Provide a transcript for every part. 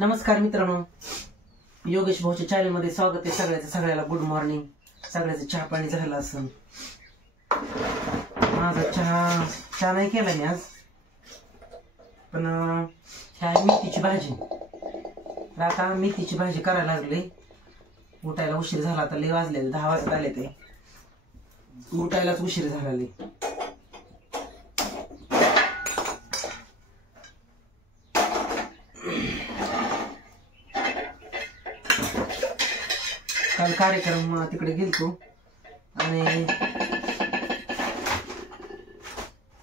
नमस्कार मित्रांनो, योगेश भाऊच्या चॅनल मध्ये स्वागत आहे सगळ्याचं. सगळ्याला गुड मॉर्निंग. सगळ्याचं चहा पाणी झालं असेल. माझा चहा नाही केला मी आज, पण ह्या मेथीची भाजी. आता मेथीची भाजी करायला लागली. उठायला उशीर झाला, आता लय वाजले 10 वाजत आले. ते उठायलाच उशीर झाला लय. काल कार्यक्रम तिकडे गेलतो आणि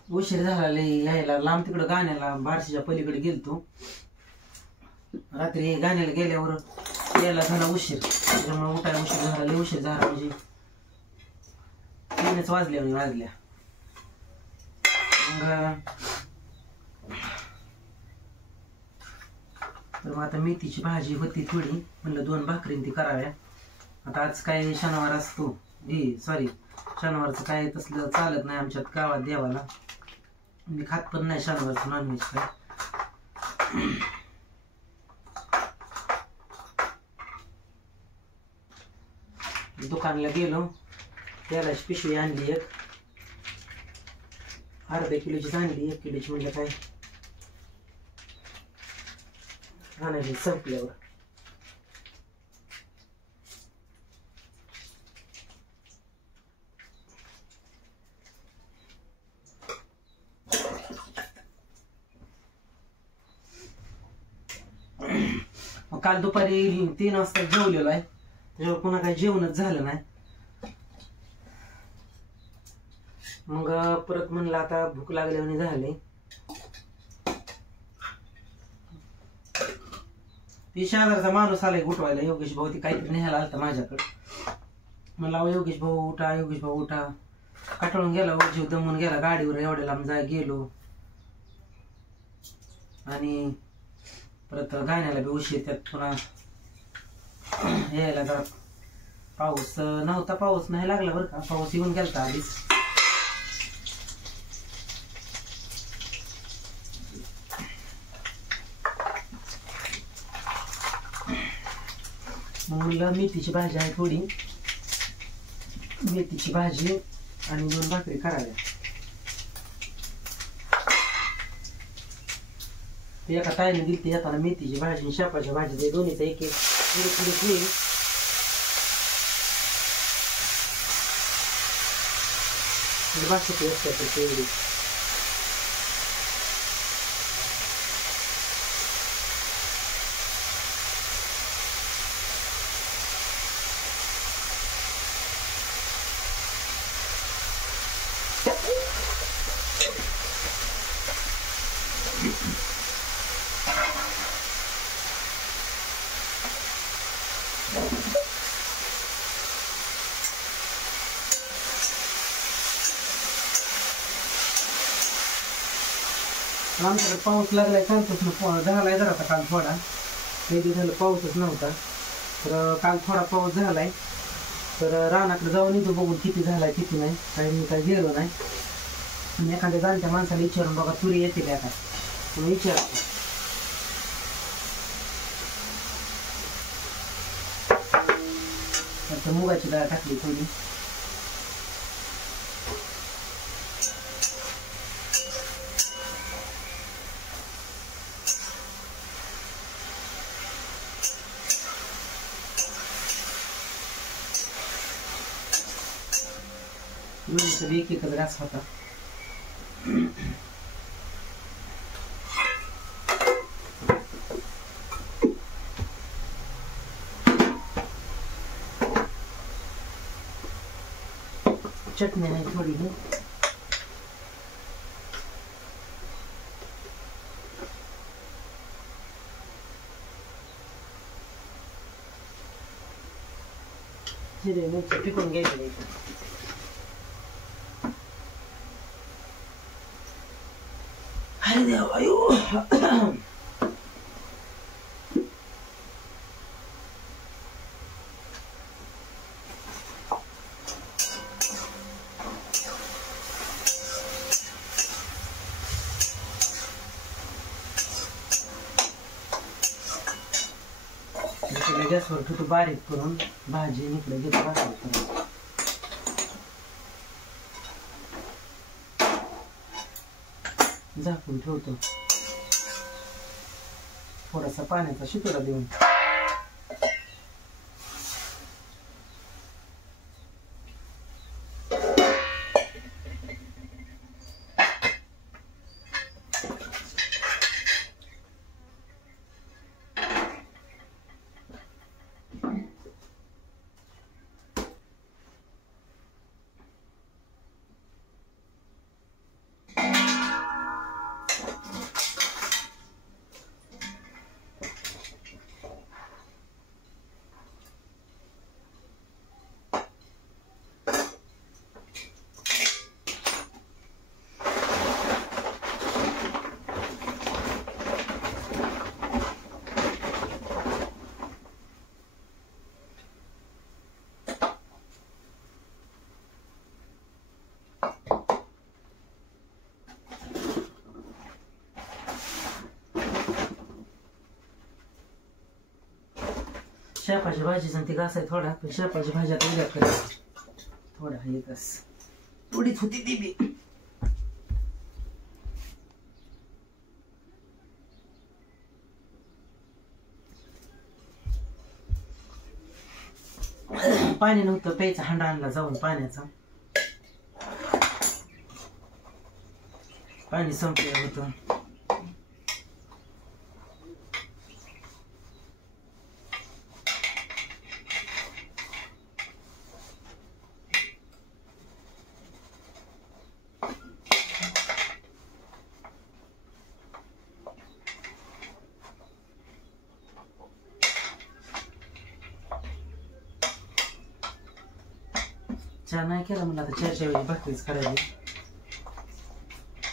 उशीर झाला लय यायला. लांब तिकडे गाण्याला बार्शीच्या पलीकडे गेलतो. रात्री गाण्याला गेल्यावर यायला झाला उशीर, त्याच्यामुळे उठायला उशीर झाला. लय उशीर झाला म्हणजे 3च वाजल्या. मग आता मेथीची भाजी होती थोडी, म्हणलं 2 भाकरी ती कराव्या. आता आज काय शनिवार असतो, शनिवारचं काय तसलं चालत नाही आमच्यात गावात देवाला. मी खात पण नाही शनिवारचं नॉनव्हेज काय. दुकानला गेलो, तेलाची पिशवी आणली एक, अर्धा किलोची आणली. 1 किलोची म्हणलं काय आणायची संपल्यावर. काल दुपारी 3 वाजता जेवलेलो आहे, त्याच्यावर पुन्हा काही जेवणच झालं नाही. मग परत म्हणलं आता भूक लागल्याने झाले. ती शेजारचा माणूस आलाय गुटवायला, योगेश भाऊ. ती काहीतरी न्यायला आलता माझ्याकडे. म्हणला योगेश भाऊ उठा, योगेश भाऊ उठा. काटाळून गेला, जीव दमून गेला. गाडीवर एवढ्या लांब गेलो आणि परत गाण्याला बी उशीर. त्यात पुन्हा यायला जरा पाऊस नव्हता. पाऊस नाही लागला बरं का, पाऊस येऊन गेलता आधीच. मग म्हणलं मेथीची भाजी आहे थोडी, मेथीची भाजी आणि 2 भाकरी कराव्या. ते एका ताईने दिली ती येताना मेथीची भाजी, शेपाची भाजी. ते दोन्हीचा एक एक पुढे येईल. बाकी असतात तेवढी. आमच्याकडे पाऊस लागलाय कालपासून. झालाय जरा आता काल थोडा. काही झालं पाऊसच नव्हता, तर काल थोडा पाऊस झालाय. तर रानाकडे जाऊन येतो बघून किती झालाय किती नाही. काही मी काही गेलो नाही. आणि एखाद्या जाणत्या माणसाला विचारून बघा तुरी येते आता, म्हणून विचारतो. आता मुगाची डाळ टाकली थोडी. एक एकच घास होता. चटणी नाही थोडी घे. जिरे मिरची पिकून घ्यायची. अरे देवा, भाजीला गॅसवर ठेवतो बारीक करून, भाजी इकडे घेतो भाकरी करून. झाकून ठेवतो थोडासा पाण्याचा शितोडा देऊन. शेपाची भाजीचा ती घास आहे थोडा, पण शेपाची भाजी आता उद्या करायची. थोडा हे घास थोडीच होती ती बी. पाणी नव्हतं प्यायचं, हांडा आणला जाऊन पाण्याचा. पाणी संपलं होतं. चहा नाही केला म्हणलं, आता चहाच्या वेळी भाकरीच करायची.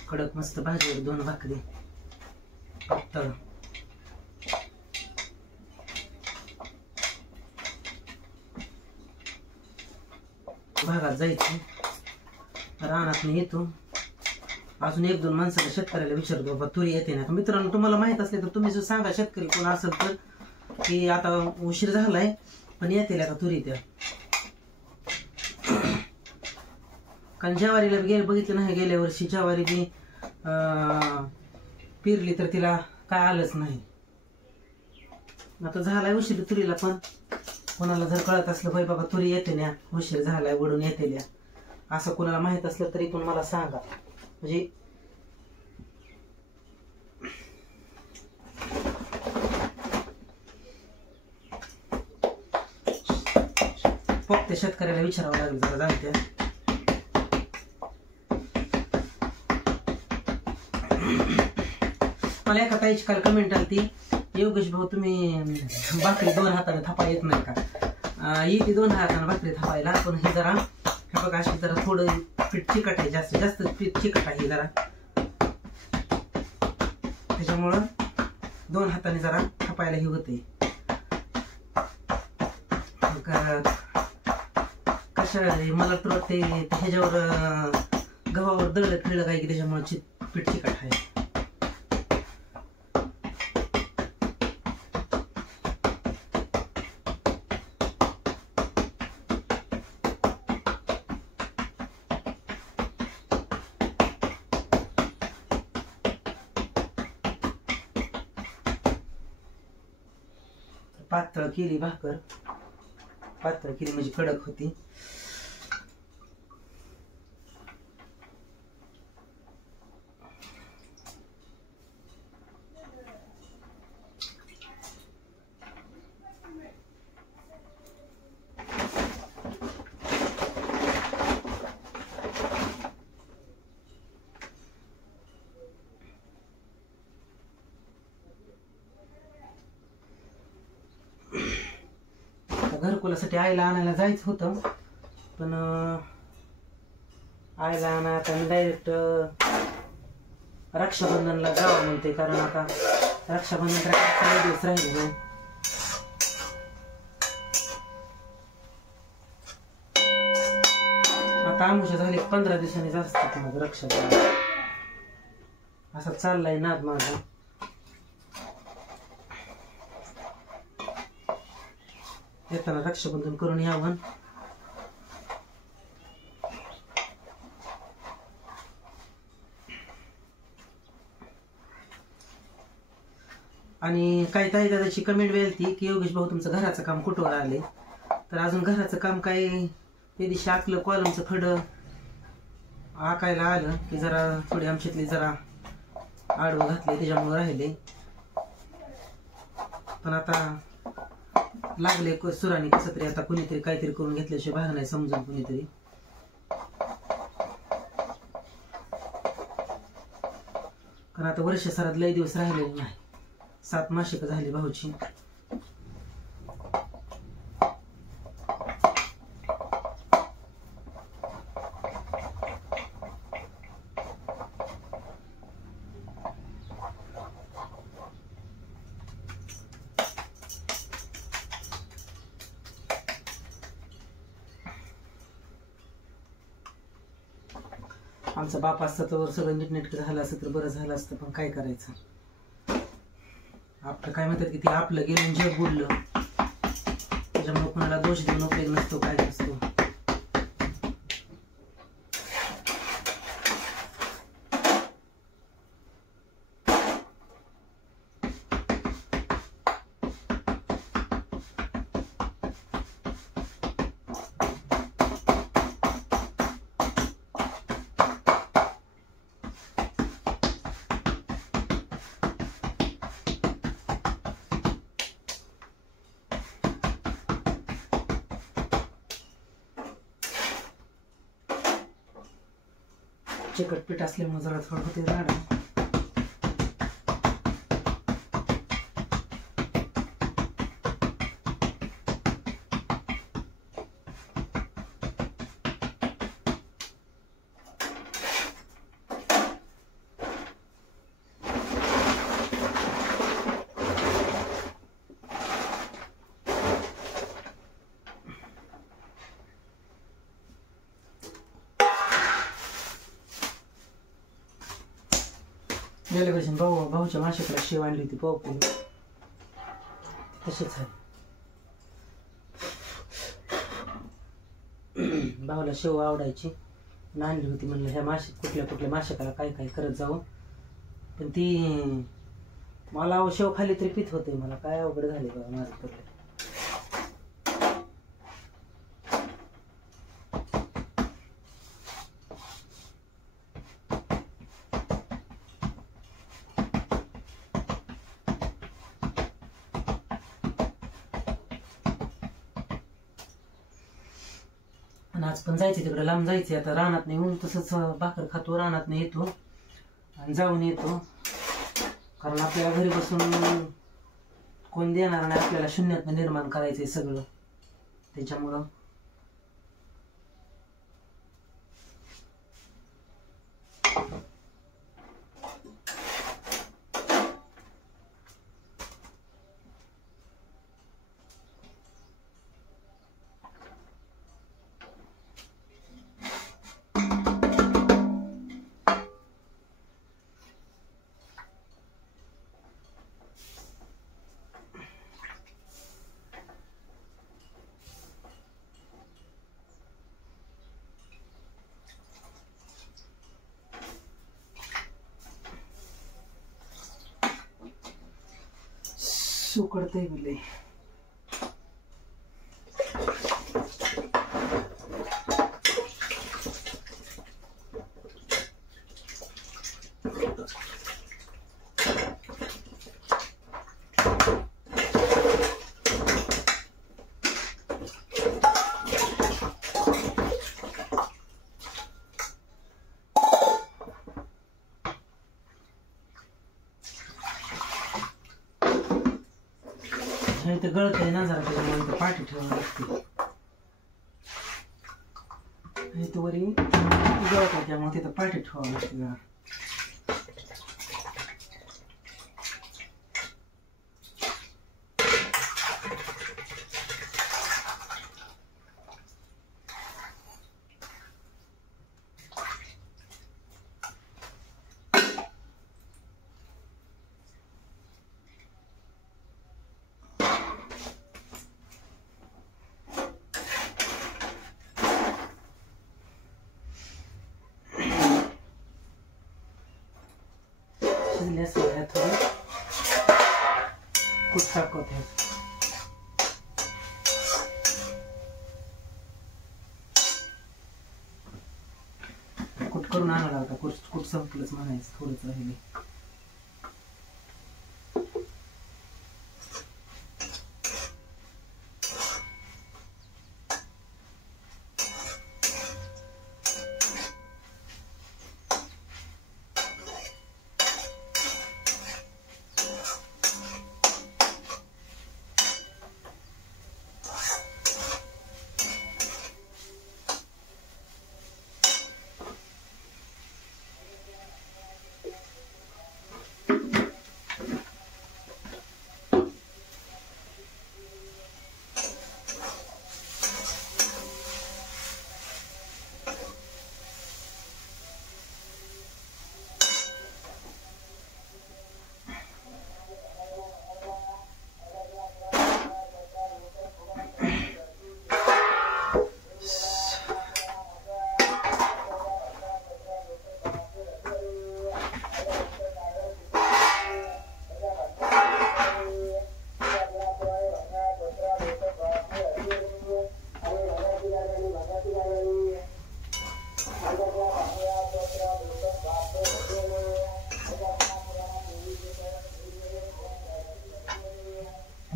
कडक मस्त भाजीवर 2 भाकरी पातळ. भागात जायचं, रानात येतो. अजून 1-2 माणसाला शेतकऱ्याला विचारतो बाबा तुरी येते ना. मित्रांनो तुम्हाला माहित असले तर तुम्ही जो सांगा, शेतकरी कोण असेल तर, की आता उशीर झालाय पण येतील आता तुरी त्या. कारण ज्वारीला गेलं बघितलं नाही, गेल्या वर्षी ज्वारी बी पेरली तर तिला काय आलंच नाही. आता झालाय उशीर तुरीला. पण कोणाला जर कळत असलं बाई बाबा तुरी येते ना, उशीर झालाय वडून येते असं कोणाला माहित असलं तरी पण मला सांगा. म्हणजे फक्त शेतकऱ्याला विचारावं लागेल जरा जाणत्या. मला एका ताईची काल कमेंट आली ती, योगेश भाऊ तुम्ही भाकरी 2 हाताने थापा येत नाही का? येते 2 हाताने भाकरी थापायला, पण हे जरा हे बघा अशी जरा थोडं पीठ चिकट आहे, जास्त पीठ चिकट आहे जरा, त्याच्यामुळं 2 हाताने जरा थापायला हे होते. कशा मला तर वाटते ह्याच्यावर गव्हावर दळलं फिरलं काय की त्याच्यामुळे पीठ चिकट आहे. पातळ केली भाकर, पातळ केली म्हणजे कडक होती. घरकुलासाठी आईला आणायला जायचं होतं, पण आईला आणा आता मी डायरेक्ट रक्षाबंधनला जावं म्हणते. कारण आता रक्षाबंधन काही दिवस राहिले नाही. आता आमुषा झाली 15 दिवसांनी जास्त मग रक्षाबंधन. असा चाललाय नाद माझा. येताना रक्षाबंधन करून यावं. आणि काही ताई दादाची कमेंट वेळती की योगेश भाऊ तुमचं घराचं काम कुठवर आले. तर अजून घराचं काम काय ते दिवशी आकलं कॉलमचं खडं आकायला आलं की जरा थोडी आमच्यातली जरा आडवं घातले त्याच्यामुळे राहिले. पण आता लागले सुराने कसं तरी आता कुणीतरी काहीतरी करून घेतल्याशिवाय भाग नाही समजून कुणीतरी. कारण आता वर्षसरात लय दिवस राहिलेले नाही. 7 मासिकं झाली भाऊची. आमचा बाप असता तर सगळं नीटनेटकं झालं असतं तर बरं झालं असतं. पण काय करायचं, आपलं काय म्हणतात की ते आपलं गेलं जग बुडलं. त्याच्यामुळे कोणाला दोष देऊन उपयोग नसतो, काय नसतो. चिकट पीठ असल्यामुळे जरा थोडं होते राडा. गेल्या वर्षी भाऊच्या माशाकडे शेव आणली होती पाव किलो. तशीच आहे. भाऊला शेव आवडायची आणली होती. म्हणलं ह्या कुठल्या कुठल्या माशाला काय काय करत जाऊ. पण ती मला शेव खाली तरी पित होते. मला काय अवघड झाले बाबा माझं पडलं. आज पण जायचे तिकडे लांब जायचे. आता रानात नाही येऊन तसंच भाकर खातो, रानात नाही येतो आणि जाऊन येतो. कारण आपल्याला घरी बसून कोण देणार नाही. आपल्याला शून्यातनं निर्माण करायचंय सगळं. त्याच्यामुळं सुकडतंय बिले. इथे गळतंय ना जरा, त्याच्यामुळे पाठी ठेवावं लागते. इथं वरी गळत आहे त्यामुळे तिथं पाठी ठेवावं लागते जरा. कूट टाकत आहे. कूट करून आणायला होता. कूट संपलंच म्हणायचं, थोडंच राहिले.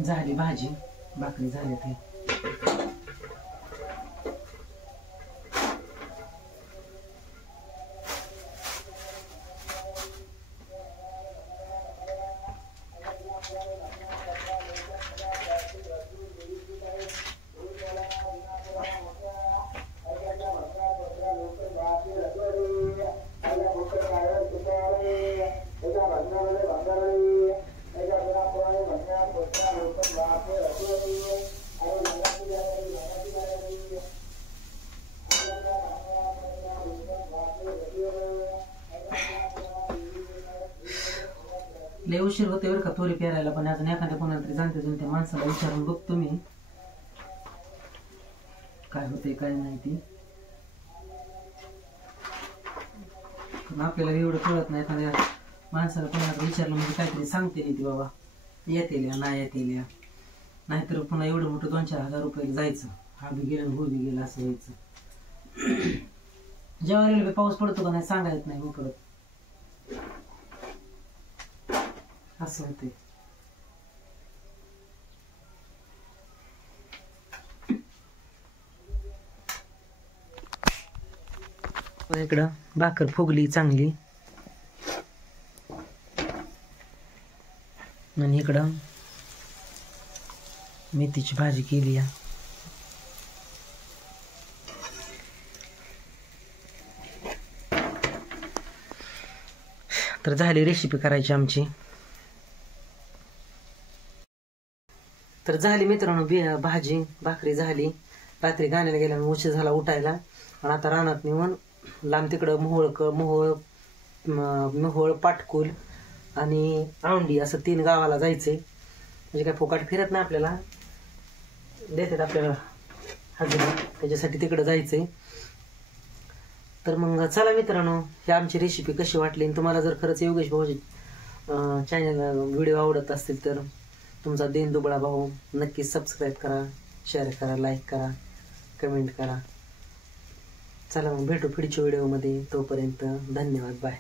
झाली भाजी, भाकरी झाल्या ते. लय उशीर होते बरं का तोरी पेरायला, पण अजून एखाद्या कोणाला तरी जाणत्या जुनत्या माणसाला विचारून बघतो मी काय होते काय नाही ती. पण आपल्याला एवढं कळत नाही. एखाद्या माणसाला कोणाला विचारलं म्हणजे काहीतरी सांगते ती बाबा येतील या नाही येतील या, नाहीतर पुन्हा एवढं मोठं 2-4 हजार रुपये जायचं. हा बी गेलं हो बी गेलं असं व्हायचं. जेव्हा पाऊस पडतो का नाही सांगा येत नाही. हो परत असं होते. इकडं भाकर फुगली चांगली, आणि इकडं मेथीची भाजी केली. तर झाली रेसिपी करायची आमची. तर झाली मित्रांनो भाजी भाकरी झाली. रात्री गाण्याला गेल्या उशीर झाला उठायला, आणि आता रानात नेऊन लांब तिकडं मोहोळ पाटकुल आणि औंढी असं 3 गावाला जायचंय. म्हणजे काय फुकाट फिरत नाही, आपल्याला देतात आपल्याला हजरी, त्याच्यासाठी तिकडं जायचंय. तर मग चला मित्रांनो, ही आमची रेसिपी कशी वाटली. तुम्हाला जर खरंच योगेश भाऊजी चॅनल व्हिडिओ आवडत असतील तर तुमचा देनदुबळा भाऊ नक्कीच सबस्क्राईब करा, शेअर करा, लाईक करा, कमेंट करा. चला मग भेटू पुढच्या व्हिडिओमध्ये. तोपर्यंत धन्यवाद, बाय.